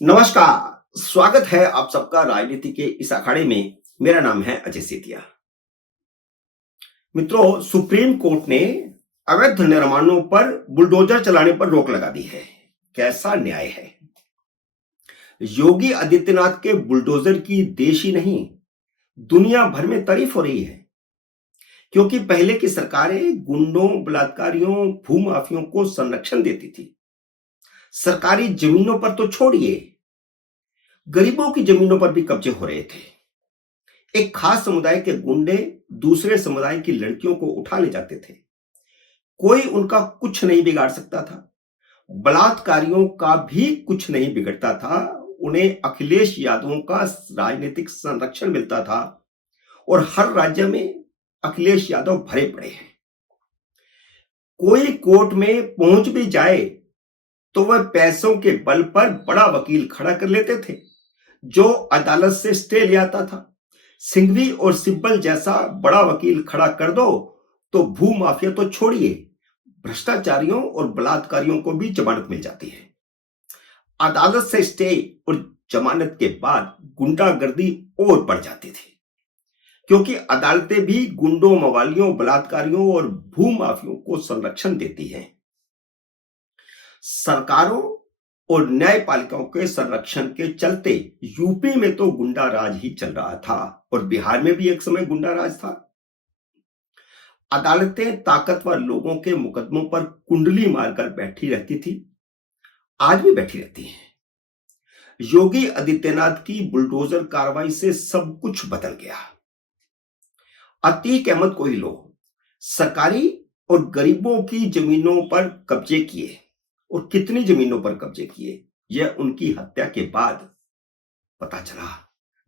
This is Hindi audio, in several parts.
नमस्कार, स्वागत है आप सबका राजनीति के इस अखाड़े में। मेरा नाम है अजय सेतिया। मित्रों, सुप्रीम कोर्ट ने अवैध निर्माणों पर बुलडोजर चलाने पर रोक लगा दी है। कैसा न्याय है। योगी आदित्यनाथ के बुलडोजर की देश ही नहीं, दुनिया भर में तारीफ हो रही है, क्योंकि पहले की सरकारें गुंडों, बलात्कारियों, भूमाफियों को संरक्षण देती थी। सरकारी जमीनों पर तो छोड़िए, गरीबों की जमीनों पर भी कब्जे हो रहे थे। एक खास समुदाय के गुंडे दूसरे समुदाय की लड़कियों को उठा ले जाते थे। कोई उनका कुछ नहीं बिगाड़ सकता था। बलात्कारियों का भी कुछ नहीं बिगड़ता था। उन्हें अखिलेश यादव का राजनीतिक संरक्षण मिलता था और हर राज्य में अखिलेश यादव भरे पड़े हैं। कोई कोर्ट में पहुंच भी जाए तो वह पैसों के बल पर बड़ा वकील खड़ा कर लेते थे, जो अदालत से स्टे ले आता था। सिंघवी और सिब्बल जैसा बड़ा वकील खड़ा कर दो तो भू माफिया तो छोड़िए, भ्रष्टाचारियों और बलात्कारियों को भी जमानत मिल जाती है। अदालत से स्टे और जमानत के बाद गुंडागर्दी और बढ़ जाती थी, क्योंकि अदालतें भी गुंडों, मवालियों, बलात्कारियों और भू माफियों को संरक्षण देती हैं। सरकारों और न्यायपालिकाओं के संरक्षण के चलते यूपी में तो गुंडा राज ही चल रहा था और बिहार में भी एक समय गुंडा राज था। अदालतें ताकतवर लोगों के मुकदमों पर कुंडली मारकर बैठी रहती थी, आज भी बैठी रहती हैं। योगी आदित्यनाथ की बुलडोजर कार्रवाई से सब कुछ बदल गया। अतीक अहमद को ही लो, सरकारी और गरीबों की जमीनों पर कब्जे किए, और कितनी जमीनों पर कब्जे किए यह उनकी हत्या के बाद पता चला,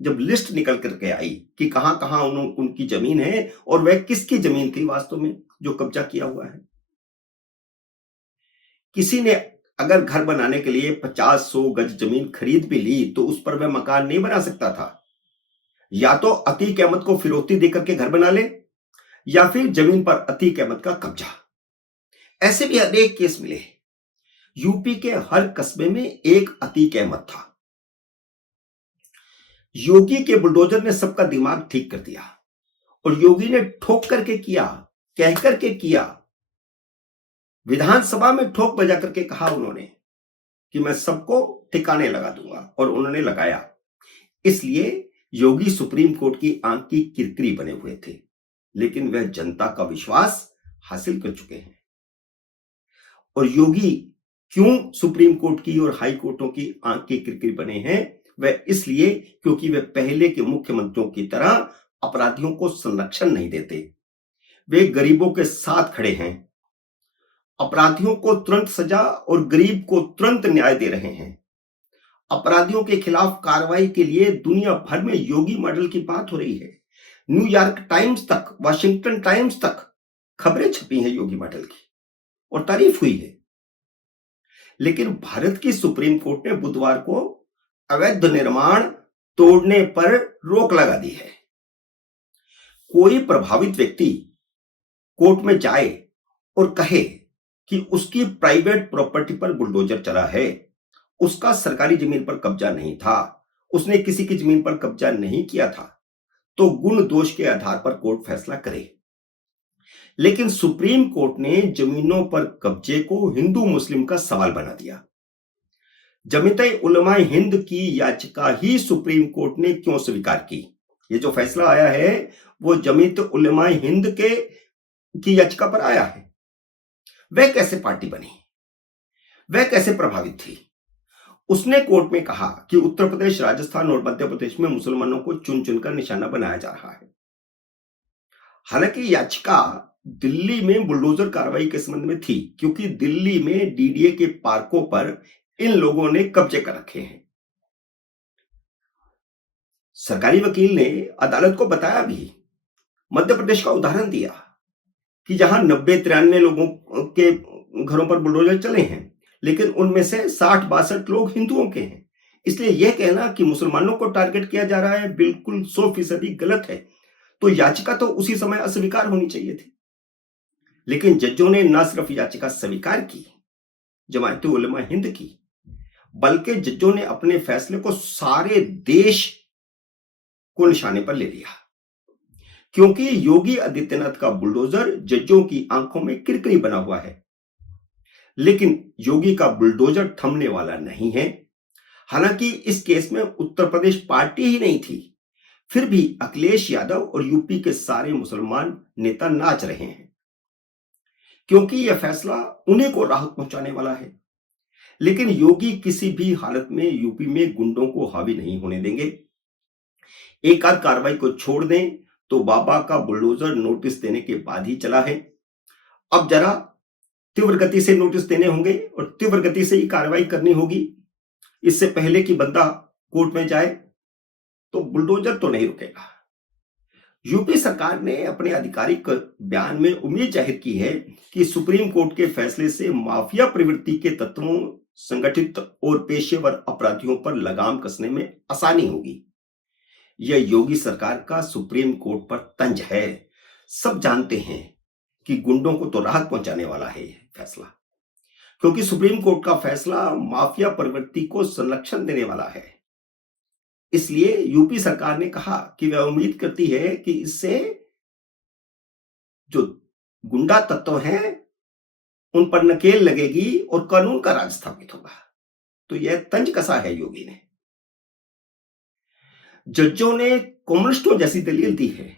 जब लिस्ट निकल करके आई कि कहां कहां उनकी जमीन है और वह किसकी जमीन थी वास्तव में जो कब्जा किया हुआ है। किसी ने अगर घर बनाने के लिए 50-100 गज जमीन खरीद भी ली तो उस पर वह मकान नहीं बना सकता था। या तो अतीक अहमद को फिरौती देकर के घर बना ले, या फिर जमीन पर अतीक अहमद का कब्जा। ऐसे भी अनेक केस मिले। यूपी के हर कस्बे में एक अतीक अहमद था। योगी के बुलडोजर ने सबका दिमाग ठीक कर दिया, और योगी ने ठोक करके किया, कह करके किया। विधानसभा में ठोक बजा करके कहा उन्होंने कि मैं सबको ठिकाने लगा दूंगा, और उन्होंने लगाया। इसलिए योगी सुप्रीम कोर्ट की आंख की किरकिरी बने हुए थे, लेकिन वह जनता का विश्वास हासिल कर चुके हैं। और योगी क्यों सुप्रीम कोर्ट की और हाई कोर्टों की आंख की किरकिरी बने हैं? वह इसलिए क्योंकि वे पहले के मुख्यमंत्रियों की तरह अपराधियों को संरक्षण नहीं देते। वे गरीबों के साथ खड़े हैं, अपराधियों को तुरंत सजा और गरीब को तुरंत न्याय दे रहे हैं। अपराधियों के खिलाफ कार्रवाई के लिए दुनिया भर में योगी मॉडल की बात हो रही है। न्यूयॉर्क टाइम्स तक, वाशिंगटन टाइम्स तक खबरें छपी हैं योगी मॉडल की, और तारीफ हुई है। लेकिन भारत की सुप्रीम कोर्ट ने बुधवार को अवैध निर्माण तोड़ने पर रोक लगा दी है। कोई प्रभावित व्यक्ति कोर्ट में जाए और कहे कि उसकी प्राइवेट प्रॉपर्टी पर बुलडोजर चला है, उसका सरकारी जमीन पर कब्जा नहीं था, उसने किसी की जमीन पर कब्जा नहीं किया था, तो गुण दोष के आधार पर कोर्ट फैसला करे। लेकिन सुप्रीम कोर्ट ने जमीनों पर कब्जे को हिंदू मुस्लिम का सवाल बना दिया। जमीयत उलमा हिंद की याचिका ही सुप्रीम कोर्ट ने क्यों स्वीकार की? ये जो फैसला आया है वो जमीयत उलमा हिंद की याचिका पर आया है। वह कैसे पार्टी बनी, वह कैसे प्रभावित थी? उसने कोर्ट में कहा कि उत्तर प्रदेश, राजस्थान और मध्य प्रदेश में मुसलमानों को चुन चुनकर निशाना बनाया जा रहा है। हालांकि याचिका दिल्ली में बुलडोजर कार्रवाई के संबंध में थी, क्योंकि दिल्ली में डीडीए के पार्कों पर इन लोगों ने कब्जे कर रखे हैं। सरकारी वकील ने अदालत को बताया भी, मध्य प्रदेश का उदाहरण दिया कि जहां 90-93 लोगों के घरों पर बुलडोजर चले हैं, लेकिन उनमें से 60-62 लोग हिंदुओं के हैं। इसलिए यह कहना कि मुसलमानों को टारगेट किया जा रहा है बिल्कुल 100% गलत है। तो याचिका तो उसी समय अस्वीकार होनी चाहिए थी। लेकिन जजों ने न सिर्फ याचिका स्वीकार की, जमायत उलमा हिंद की, बल्कि जजों ने अपने फैसले को सारे देश को निशाने पर ले लिया, क्योंकि योगी आदित्यनाथ का बुलडोजर जजों की आंखों में किरकिरी बना हुआ है। लेकिन योगी का बुलडोजर थमने वाला नहीं है। हालांकि इस केस में उत्तर प्रदेश पार्टी ही नहीं थी, फिर भी अखिलेश यादव और यूपी के सारे मुसलमान नेता नाच रहे हैं, क्योंकि यह फैसला उन्हीं को राहत पहुंचाने वाला है। लेकिन योगी किसी भी हालत में यूपी में गुंडों को हावी नहीं होने देंगे। एक आध कार्रवाई को छोड़ दें तो बाबा का बुलडोजर नोटिस देने के बाद ही चला है। अब जरा तीव्र गति से नोटिस देने होंगे और तीव्र गति से ही कार्रवाई करनी होगी। इससे पहले कि बंदा कोर्ट में जाए तो बुलडोजर तो नहीं रुकेगा। यूपी सरकार ने अपने आधिकारिक बयान में उम्मीद जाहिर की है कि सुप्रीम कोर्ट के फैसले से माफिया प्रवृत्ति के तत्वों, संगठित और पेशेवर अपराधियों पर लगाम कसने में आसानी होगी। यह योगी सरकार का सुप्रीम कोर्ट पर तंज है। सब जानते हैं कि गुंडों को तो राहत पहुंचाने वाला है यह फैसला, क्योंकि सुप्रीम कोर्ट का फैसला माफिया प्रवृत्ति को संरक्षण देने वाला है। इसलिए यूपी सरकार ने कहा कि वह उम्मीद करती है कि इससे जो गुंडा तत्व हैं उन पर नकेल लगेगी और कानून का राज स्थापित होगा। तो यह तंज कसा है योगी ने। जजों ने कम्युनिस्टों जैसी दलील दी है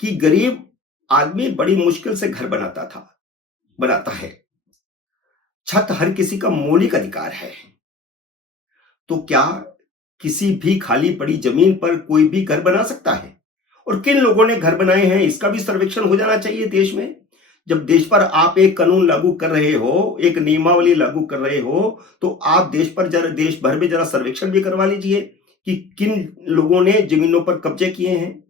कि गरीब आदमी बड़ी मुश्किल से घर बनाता है। छत हर किसी का मौलिक अधिकार है। तो क्या किसी भी खाली पड़ी जमीन पर कोई भी घर बना सकता है? और किन लोगों ने घर बनाए हैं इसका भी सर्वेक्षण हो जाना चाहिए देश में। जब देश पर आप एक कानून लागू कर रहे हो, एक नियमावली लागू कर रहे हो, तो आप देश भर में जरा सर्वेक्षण भी करवा लीजिए कि किन लोगों ने जमीनों पर कब्जे किए हैं।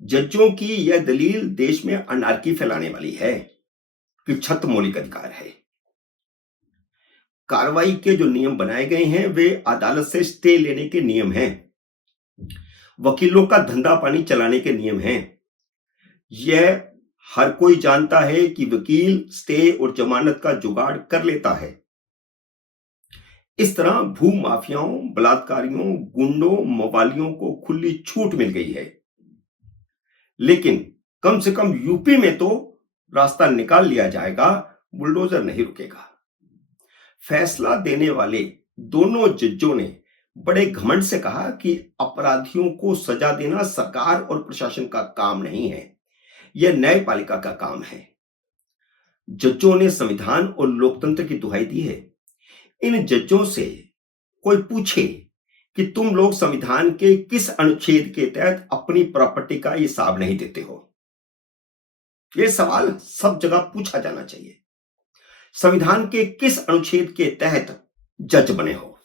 जजों की यह दलील देश में अनार्की फैलाने वाली है कि छत मौलिक अधिकार है। कार्रवाई के जो नियम बनाए गए हैं वे अदालत से स्टे लेने के नियम हैं, वकीलों का धंधा पानी चलाने के नियम हैं। यह हर कोई जानता है कि वकील स्टे और जमानत का जुगाड़ कर लेता है। इस तरह भू माफियाओं, बलात्कारियों, गुंडों, मवालियों को खुली छूट मिल गई है। लेकिन कम से कम यूपी में तो रास्ता निकाल लिया जाएगा, बुलडोजर नहीं रुकेगा। फैसला देने वाले दोनों जजों ने बड़े घमंड से कहा कि अपराधियों को सजा देना सरकार और प्रशासन का काम नहीं है, यह न्यायपालिका का काम है। जजों ने संविधान और लोकतंत्र की दुहाई दी है। इन जजों से कोई पूछे कि तुम लोग संविधान के किस अनुच्छेद के तहत अपनी प्रॉपर्टी का हिसाब नहीं देते हो? यह सवाल सब जगह पूछा जाना चाहिए। संविधान के किस अनुच्छेद के तहत जज बने हो?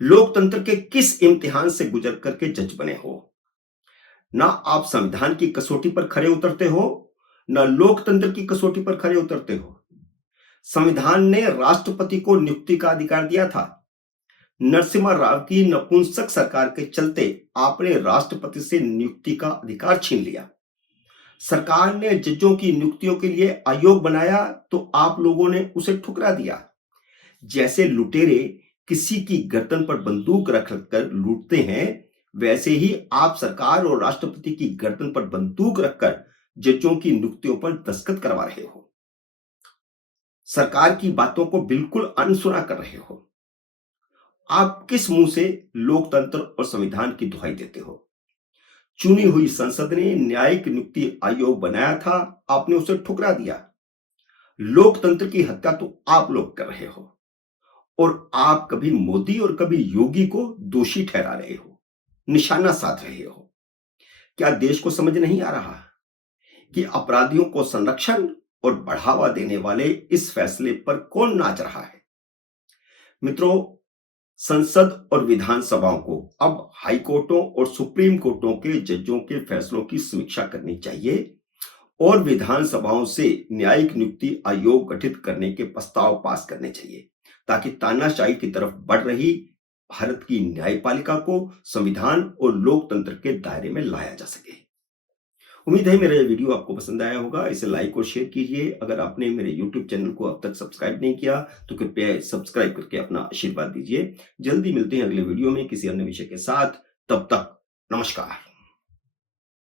लोकतंत्र के किस इम्तिहान से गुजर करके जज बने हो? ना आप संविधान की कसौटी पर खरे उतरते हो, ना लोकतंत्र की कसौटी पर खरे उतरते हो। संविधान ने राष्ट्रपति को नियुक्ति का अधिकार दिया था। नरसिम्हा राव की नपुंसक सरकार के चलते आपने राष्ट्रपति से नियुक्ति का अधिकार छीन लिया। सरकार ने जजों की नियुक्तियों के लिए आयोग बनाया तो आप लोगों ने उसे ठुकरा दिया। जैसे लुटेरे किसी की गर्दन पर बंदूक रख कर लूटते हैं, वैसे ही आप सरकार और राष्ट्रपति की गर्दन पर बंदूक रखकर जजों की नियुक्तियों पर दस्तखत करवा रहे हो। सरकार की बातों को बिल्कुल अनसुना कर रहे हो। आप किस मुंह से लोकतंत्र और संविधान की दुहाई देते हो? चुनी हुई संसद ने न्यायिक नियुक्ति आयोग बनाया था, आपने उसे ठुकरा दिया। लोकतंत्र की हत्या तो आप लोग कर रहे हो और आप कभी मोदी और कभी योगी को दोषी ठहरा रहे हो, निशाना साध रहे हो। क्या देश को समझ नहीं आ रहा कि अपराधियों को संरक्षण और बढ़ावा देने वाले इस फैसले पर कौन नाच रहा है? मित्रों, संसद और विधानसभाओं को अब हाईकोर्टों और सुप्रीम कोर्टों के जजों के फैसलों की समीक्षा करनी चाहिए और विधानसभाओं से न्यायिक नियुक्ति आयोग गठित करने के प्रस्ताव पास करने चाहिए, ताकि तानाशाही की तरफ बढ़ रही भारत की न्यायपालिका को संविधान और लोकतंत्र के दायरे में लाया जा सके। उम्मीद है मेरा ये वीडियो आपको पसंद आया होगा। इसे लाइक और शेयर कीजिए। अगर आपने मेरे यूट्यूब चैनल को अब तक सब्सक्राइब नहीं किया तो कृपया सब्सक्राइब करके अपना आशीर्वाद दीजिए। जल्दी मिलते हैं अगले वीडियो में किसी अन्य विषय के साथ। तब तक नमस्कार।